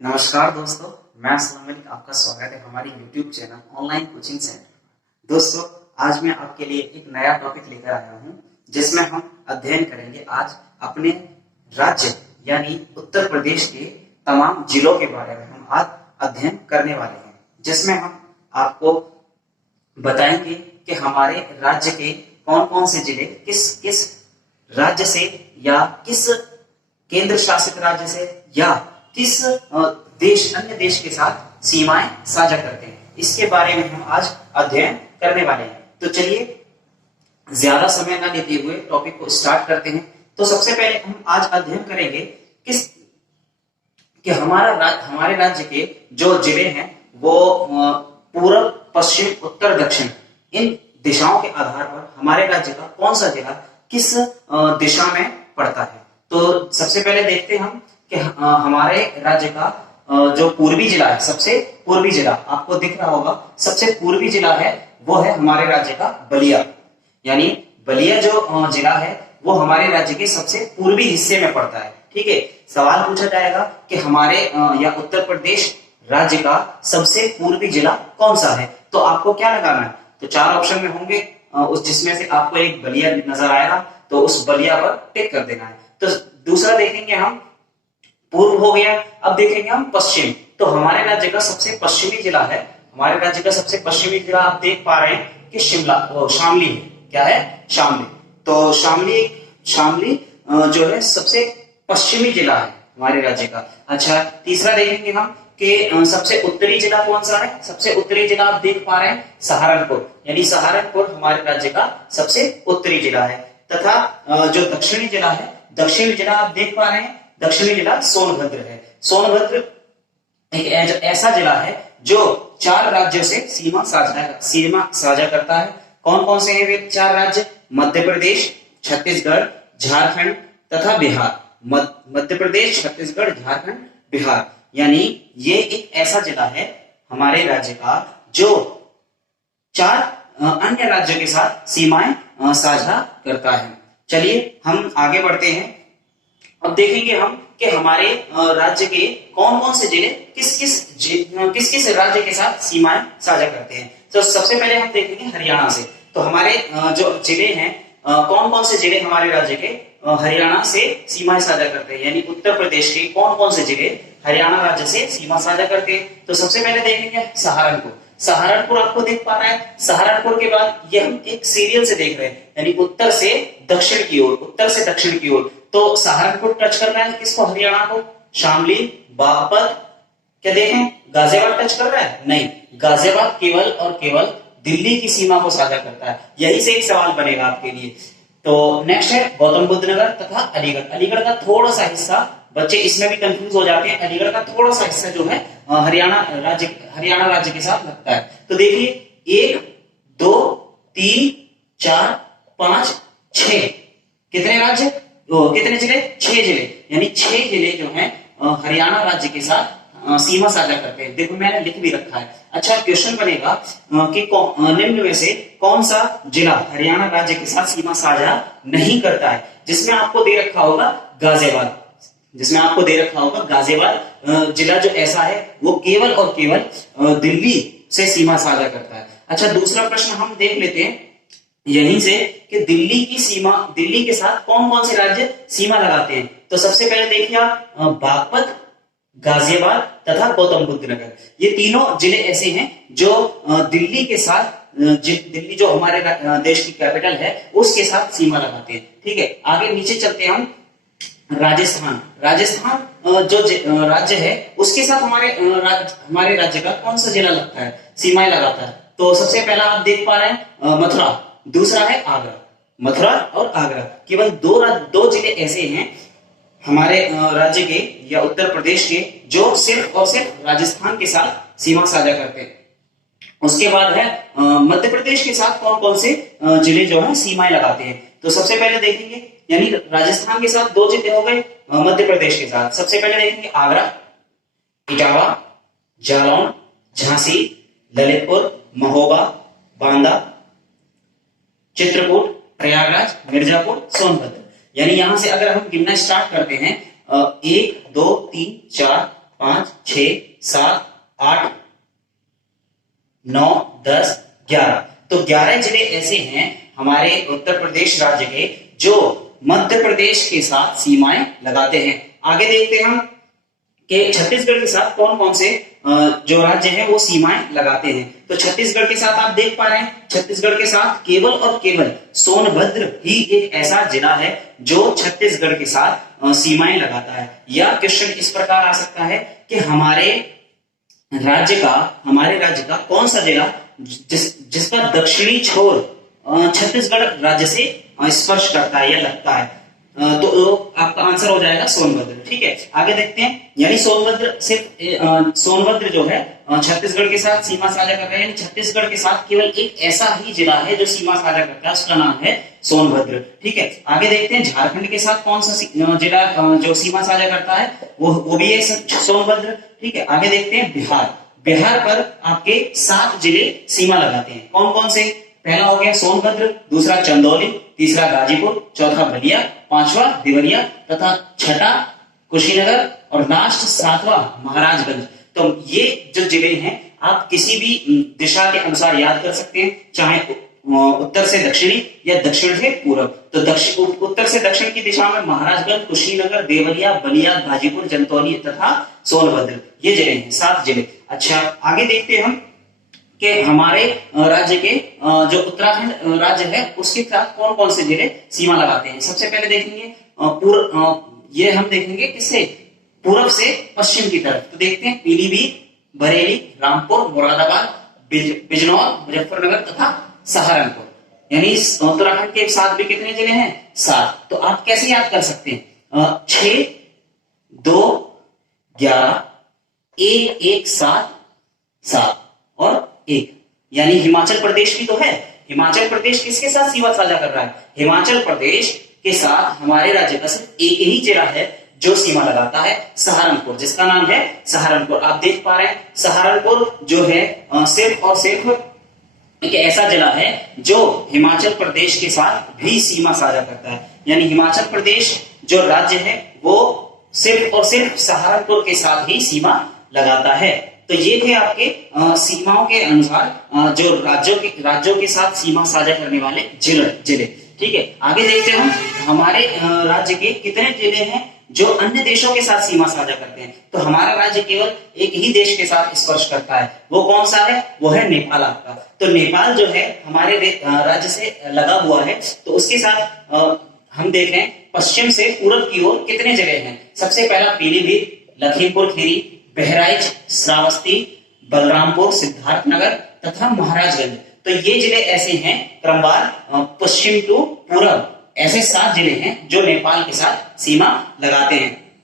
नमस्कार दोस्तों, मैं असलम मलिक। आपका स्वागत है हमारी YouTube channel online coaching centre. दोस्तों, आज मैं आपके लिए एक नया टॉपिक लेकर आया हूं, जिसमें हम अध्ययन करेंगे आज अपने राज्य यानी उत्तर प्रदेश के तमाम जिलों के बारे में हम आज अध्ययन करने वाले हैं, जिसमें हम आपको बताएंगे कि हमारे राज्य के कौन कौन से जिले किस किस राज्य से या किस केंद्र शासित राज्य से या किस अन्य देश के साथ सीमाएं साझा करते हैं, इसके बारे में हम आज अध्ययन करने वाले हैं। तो चलिए ज्यादा समय न लेते हुए टॉपिक को स्टार्ट करते हैं। तो सबसे पहले हम आज अध्ययन करेंगे कि हमारे राज्य के जो जिले हैं वो पूर्व, पश्चिम, उत्तर, दक्षिण इन दिशाओं के आधार पर हमारे राज्य का कौन सा जिला किस दिशा में पड़ता है। तो सबसे पहले देखते हैं हम कि हमारे राज्य का जो पूर्वी जिला है, सबसे पूर्वी जिला आपको दिख रहा होगा, सबसे पूर्वी जिला है वो है हमारे राज्य का बलिया। यानी बलिया जो जिला है वो हमारे राज्य के सबसे पूर्वी हिस्से में पड़ता है। ठीक है, सवाल पूछा जाएगा कि हमारे या उत्तर प्रदेश राज्य का सबसे पूर्वी जिला कौन सा है, तो आपको क्या लगाना है। तो चार ऑप्शन में होंगे, उस जिसमें से आपको एक बलिया नजर आएगा तो उस बलिया पर टिक कर देना है। तो दूसरा देखेंगे हम, पूर्व हो गया। अब देखेंगे हम पश्चिम। तो हमारे राज्य का सबसे पश्चिमी जिला है, हमारे राज्य का सबसे पश्चिमी जिला आप देख पा रहे हैं कि शामली है। क्या है? शामली। तो शामली जो है सबसे पश्चिमी जिला है हमारे राज्य का। अच्छा, तीसरा देखेंगे हम कि सबसे उत्तरी जिला कौन सा है। सबसे उत्तरी जिला आप देख पा रहे हैं सहारनपुर, यानी सहारनपुर हमारे राज्य का सबसे उत्तरी जिला है। तथा जो दक्षिणी जिला है, दक्षिणी जिला आप देख पा रहे हैं, दक्षिणी जिला सोनभद्र है। सोनभद्र एक ऐसा जिला है जो चार राज्यों से सीमा साझा करता है। कौन कौन से हैं वे चार राज्य? मध्य प्रदेश, छत्तीसगढ़, झारखंड तथा बिहार। मध्य प्रदेश, छत्तीसगढ़, झारखंड, बिहार। यानी ये एक ऐसा जिला है हमारे राज्य का जो चार अन्य राज्यों के साथ सीमाएं साझा करता है। चलिए हम आगे बढ़ते हैं। अब देखेंगे हम कि हमारे राज्य के कौन कौन से जिले किस किस राज्य के साथ सीमाएं साझा करते हैं। तो सबसे पहले हम देखेंगे हरियाणा से। तो हमारे जो जिले हैं, कौन कौन से जिले हमारे राज्य के हरियाणा से सीमाएं साझा करते हैं, यानी उत्तर प्रदेश के कौन कौन से जिले हरियाणा राज्य से सीमा साझा करते हैं। तो सबसे पहले देखेंगे सहारनपुर। सहारनपुर आपको देख पा रहे हैं। सहारनपुर के बाद ये हम एक सीरियल से देख रहे हैं, यानी उत्तर से दक्षिण की ओर, उत्तर से दक्षिण की ओर। तो सहारनपुर टच कर रहा है किसको? हरियाणा को। शामली, बागपत, क्या देखें गाजियाबाद टच कर रहा है? नहीं, गाजियाबाद केवल और केवल दिल्ली की सीमा को साझा करता है। यही से एक सवाल बनेगा आपके लिए। तो नेक्स्ट है गौतम बुद्ध नगर तथा अलीगढ़। अलीगढ़ का थोड़ा सा हिस्सा, बच्चे इसमें भी कंफ्यूज हो जाते हैं, अलीगढ़ का थोड़ा सा हिस्सा जो है हरियाणा राज्य के साथ लगता है। तो देखिए 1 2 3 4 5 6 कितने राज्य, कितने जिले? 6 जिले, यानी 6 जिले जो हैं हरियाणा राज्य के साथ सीमा साझा करते हैं। देखो मैंने लिख भी रखा है। अच्छा, क्वेश्चन बनेगा कि निम्न में से कौन सा जिला हरियाणा राज्य के साथ सीमा साझा नहीं करता है, जिसमें आपको दे रखा होगा गाजियाबाद। जिसमें आपको दे रखा होगा गाजियाबाद जिला जो ऐसा है वो केवल और केवल दिल्ली से सीमा साझा करता है। अच्छा, दूसरा प्रश्न हम देख लेते हैं यहीं से कि दिल्ली के साथ कौन कौन से राज्य सीमा लगाते हैं। तो सबसे पहले देखिए आप बागपत, गाजियाबाद तथा गौतम बुद्ध नगर, ये तीनों जिले ऐसे हैं जो दिल्ली के साथ, दिल्ली जो हमारे देश की कैपिटल है उसके साथ सीमा लगाते हैं। ठीक है, आगे नीचे चलते हैं हम। राजस्थान जो राज्य है उसके साथ हमारे राज्य का कौन सा जिला लगता है, सीमाएं लगाता है। तो सबसे पहला आप देख पा रहे हैं मथुरा, दूसरा है आगरा। मथुरा और आगरा केवल दो जिले ऐसे हैं हमारे राज्य के या उत्तर प्रदेश के जो सिर्फ और सिर्फ राजस्थान के साथ सीमा साझा करते हैं। उसके बाद है मध्य प्रदेश के साथ कौन कौन से जिले जो है सीमाएं लगाते हैं। तो सबसे पहले देखेंगे, यानी राजस्थान के साथ 2 जिले हो गए, मध्य प्रदेश के साथ सबसे पहले देखेंगे आगरा, इटावा, जालौन, झांसी, ललितपुर, महोबा, बांदा, चित्रकूट, प्रयागराज, मिर्जापुर, सोनभद्र। यानी यहां से अगर हम गिनना स्टार्ट करते हैं 1 2 3 4 5, 6, 7, 8, 9, 10, 11। तो 11 जिले ऐसे हैं हमारे उत्तर प्रदेश राज्य के जो मध्य प्रदेश के साथ सीमाएं लगाते हैं। आगे देखते हैं हम कि छत्तीसगढ़ के साथ कौन कौन से जो राज्य है वो सीमाएं लगाते हैं। तो छत्तीसगढ़ के साथ आप देख पा रहे हैं, छत्तीसगढ़ के साथ केवल और केवल सोनभद्र ही एक ऐसा जिला है जो छत्तीसगढ़ के साथ सीमाएं लगाता है। या क्वेश्चन इस प्रकार आ सकता है कि हमारे राज्य का कौन सा जिला जिसका दक्षिणी छोर छत्तीसगढ़ राज्य से स्पर्श करता है या लगता है, तो आपका आंसर हो जाएगा सोनभद्र। ठीक है, आगे देखते हैं। यानी सोनभद्र जो है छत्तीसगढ़ के साथ सीमा साझा कर रहे हैं। छत्तीसगढ़ के साथ केवल एक ऐसा ही जिला है जो सीमा साझा करता है, उसका नाम है सोनभद्र। ठीक है, आगे देखते हैं झारखंड के साथ कौन सा जिला जो सीमा साझा करता है, वो भी है सोनभद्र। ठीक है, आगे देखते हैं बिहार पर आपके 7 जिले सीमा लगाते हैं। कौन कौन से? पहला हो गया सोनभद्र, दूसरा चंदौली, तीसरा गाजीपुर, चौथा बलिया, पांचवा देवरिया तथा छठा कुशीनगर और लास्ट 7वां महाराजगंज। तो ये जो जिले हैं आप किसी भी दिशा के अनुसार याद कर सकते हैं, चाहे उत्तर से दक्षिणी या दक्षिण से पूर्व। तो उत्तर से दक्षिण की दिशा में महाराजगंज, कुशीनगर, देवरिया, बलिया, गाजीपुर, चंदौली तथा सोनभद्र, ये जिले हैं 7 जिले। अच्छा, आगे देखते हैं हम कि हमारे राज्य के जो उत्तराखंड राज्य है उसके साथ कौन कौन से जिले सीमा लगाते हैं। सबसे पहले देखेंगे ये हम देखेंगे किससे, पूर्व से पश्चिम की तरफ। तो देखते हैं पीलीभीत, बरेली, रामपुर, मुरादाबाद, बिजनौर, मुजफ्फरनगर तथा सहारनपुर। यानी उत्तराखंड के साथ भी कितने जिले हैं? 7। तो आप कैसे याद कर सकते हैं? 6, 2, 11, 1, 1, 7, 7 और 1। यानी हिमाचल प्रदेश भी तो है। हिमाचल प्रदेश किसके साथ सीमा साझा कर रहा है? हिमाचल प्रदेश के साथ हमारे राज्य का सिर्फ एक ही जिला है जो सीमा लगाता है, सहारनपुर, जिसका नाम है सहारनपुर। आप देख पा रहे हैं सहारनपुर जो है सिर्फ और सिर्फ एक ऐसा जिला है जो हिमाचल प्रदेश के साथ भी सीमा साझा करता है। यानी हिमाचल प्रदेश जो राज्य है वो सिर्फ और सिर्फ सहारनपुर के साथ ही सीमा लगाता है। तो ये थे आपके सीमाओं के अनुसार जो राज्यों के साथ सीमा साझा करने वाले जिले। ठीक है, आगे देखते हैं हम हमारे राज्य के कितने जिले हैं जो अन्य देशों के साथ सीमा साझा करते हैं। तो हमारा राज्य केवल एक ही देश के साथ स्पर्श करता है, वो कौन सा है? वो है नेपाल आपका। तो नेपाल जो है हमारे राज्य से लगा हुआ है, तो उसके साथ हम देखें पश्चिम से पूर्व की ओर कितने जिले हैं। सबसे पहला पीलीभीत, लखीमपुर खीरी, बहराइच, श्रावस्ती, बलरामपुर, सिद्धार्थनगर तथा महाराजगंज। तो ये जिले ऐसे हैं क्रमवार पश्चिम टू पूर्व, ऐसे 7 जिले हैं जो नेपाल के साथ सीमा लगाते हैं।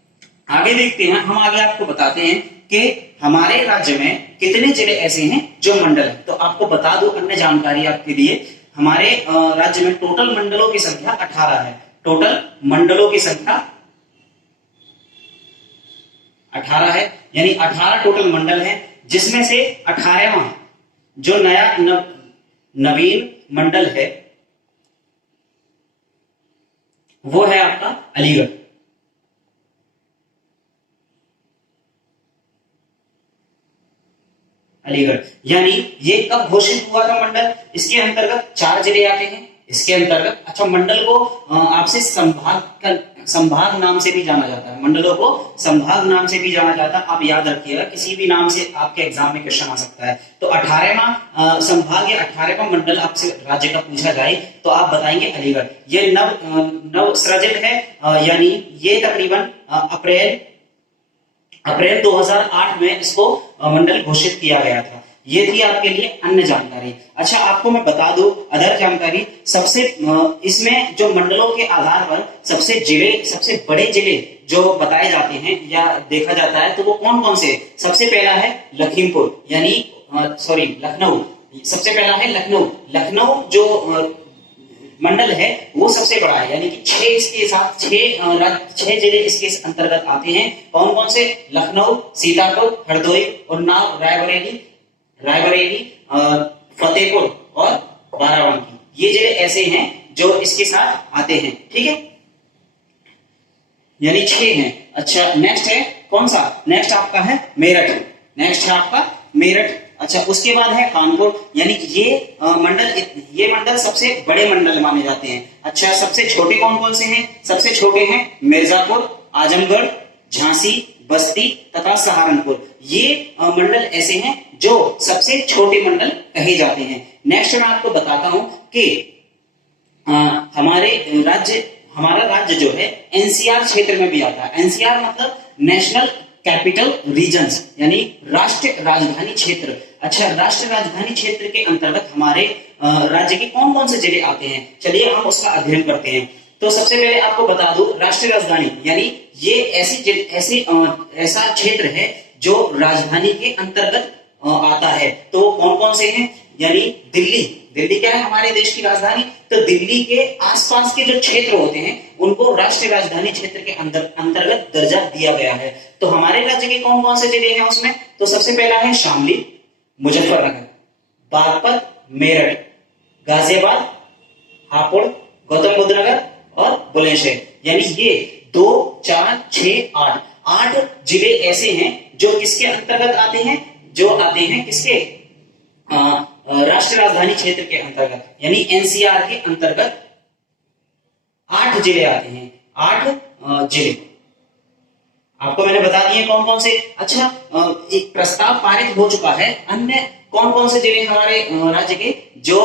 आगे देखते हैं, हम आगे आपको बताते हैं कि हमारे राज्य में कितने जिले ऐसे हैं जो मंडल है। तो आपको बता दूं अन्य जानकारी आपके लिए, हमारे राज्य में टोटल मंडलों की संख्या 18 है। टोटल मंडलों की संख्या 18 है, यानी 18 टोटल मंडल हैं, जिसमें से 18वां जो नया नवीन मंडल है वो है आपका अलीगढ़। अलीगढ़ यानी ये कब घोषित हुआ था मंडल? इसके अंतर्गत 4 जिले आते हैं। इसके अंतर्गत अच्छा, मंडल को आपसे संभाग नाम से भी जाना जाता है। मंडलों को संभाग नाम से भी जाना जाता है। आप याद रखिएगा, किसी भी नाम से आपके एग्जाम में क्वेश्चन आ सकता है। तो 18वां संभाग या 18वां मंडल आपसे राज्य का पूछा जाए तो आप बताएंगे अलीगढ़। ये नव सृजित है, यानी ये तकरीबन अप्रैल 2008 में इसको मंडल घोषित किया गया था। ये थी आपके लिए अन्य जानकारी। अच्छा, आपको मैं बता दूं अदर जानकारी, सबसे इसमें जो मंडलों के आधार पर सबसे बड़े जिले जो बताए जाते हैं या देखा जाता है तो वो कौन कौन से? सबसे पहला है लखीमपुर, यानी लखनऊ। सबसे पहला है लखनऊ जो मंडल है वो सबसे बड़ा है, यानी कि 6 जिले इसके अंतर्गत आते हैं। कौन कौन से? लखनऊ, सीतापुर, हरदोई, उन्नाव, रायबरेली, फतेहपुर और बाराबंकी। ये जिले ऐसे हैं जो इसके साथ आते हैं। ठीक है, यानी 6 हैं। अच्छा नेक्स्ट है कौन सा, नेक्स्ट आपका है मेरठ, नेक्स्ट है आपका मेरठ। अच्छा उसके बाद है कानपुर, यानी कि ये मंडल सबसे बड़े मंडल माने जाते हैं। अच्छा सबसे छोटे कौन कौन से हैं, सबसे छोटे हैं मिर्जापुर, आजमगढ़, झांसी, बस्ती तथा सहारनपुर। ये मंडल ऐसे हैं जो सबसे छोटे मंडल कहे जाते हैं। नेक्स्ट मैं आपको बताता हूं कि हमारा राज्य जो है एनसीआर क्षेत्र में भी आता है। एनसीआर मतलब नेशनल कैपिटल रीजन्स, यानी राष्ट्रीय राजधानी क्षेत्र। अच्छा राष्ट्रीय राजधानी क्षेत्र के अंतर्गत हमारे राज्य के कौन कौन से जिले आते हैं, चलिए हम उसका अध्ययन करते हैं। तो सबसे पहले आपको बता दूं, राष्ट्रीय राजधानी यानी ये ऐसा क्षेत्र है जो राजधानी के अंतर्गत आता है। तो कौन कौन से हैं, यानी दिल्ली क्या है हमारे देश की राजधानी, तो दिल्ली के आसपास के जो क्षेत्र होते हैं उनको राष्ट्रीय राजधानी क्षेत्र के अंतर्गत दर्जा दिया गया है। तो हमारे राज्य के कौन कौन से जिले हैं उसमें, तो सबसे पहला है शामली, मुजफ्फरनगर, बागपत, मेरठ, गाजियाबाद, हापुड़, गौतम बुद्ध नगर और बुलंदशहर। यानी ये 2, 4, 6, 8 जिले ऐसे हैं जो किसके अंतर्गत आते हैं, जो आते हैं किसके राष्ट्रीय राजधानी क्षेत्र के अंतर्गत, यानी एनसीआर के अंतर्गत 8 जिले आते हैं। 8 जिले आपको मैंने बता दिए कौन कौन से। अच्छा एक प्रस्ताव पारित हो चुका है, अन्य कौन कौन से जिले हमारे राज्य के जो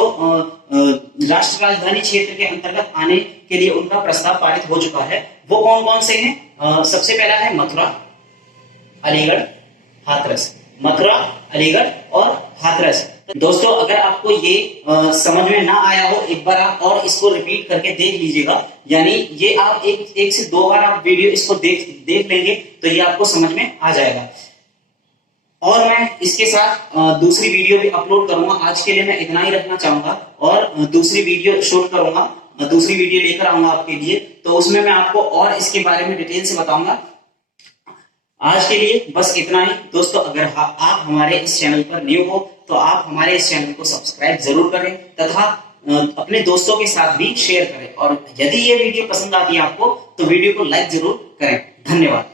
राष्ट्रीय राजधानी क्षेत्र के अंतर्गत आने के लिए उनका प्रस्ताव पारित हो चुका है, वो कौन कौन से हैं। सबसे पहला है मथुरा, अलीगढ़, हाथरस, मथुरा, अलीगढ़ और हाथरस। दोस्तों अगर आपको ये समझ में ना आया हो, एक बार आप और इसको रिपीट करके देख लीजिएगा, यानी ये आप एक से 2 बार आप वीडियो इसको देख लेंगे तो ये आपको समझ में आ जाएगा। और मैं इसके साथ दूसरी वीडियो भी अपलोड करूंगा। आज के लिए मैं इतना ही रखना चाहूंगा और दूसरी वीडियो शूट करूंगा, दूसरी वीडियो लेकर आऊंगा आपके लिए, तो उसमें मैं आपको और इसके बारे में डिटेल से बताऊंगा। आज के लिए बस इतना ही दोस्तों। अगर आप हमारे इस चैनल पर न्यू हो तो आप हमारे इस चैनल को सब्सक्राइब जरूर करें तथा अपने दोस्तों के साथ भी शेयर करें। और यदि ये वीडियो पसंद आती है आपको तो वीडियो को लाइक जरूर करें। धन्यवाद।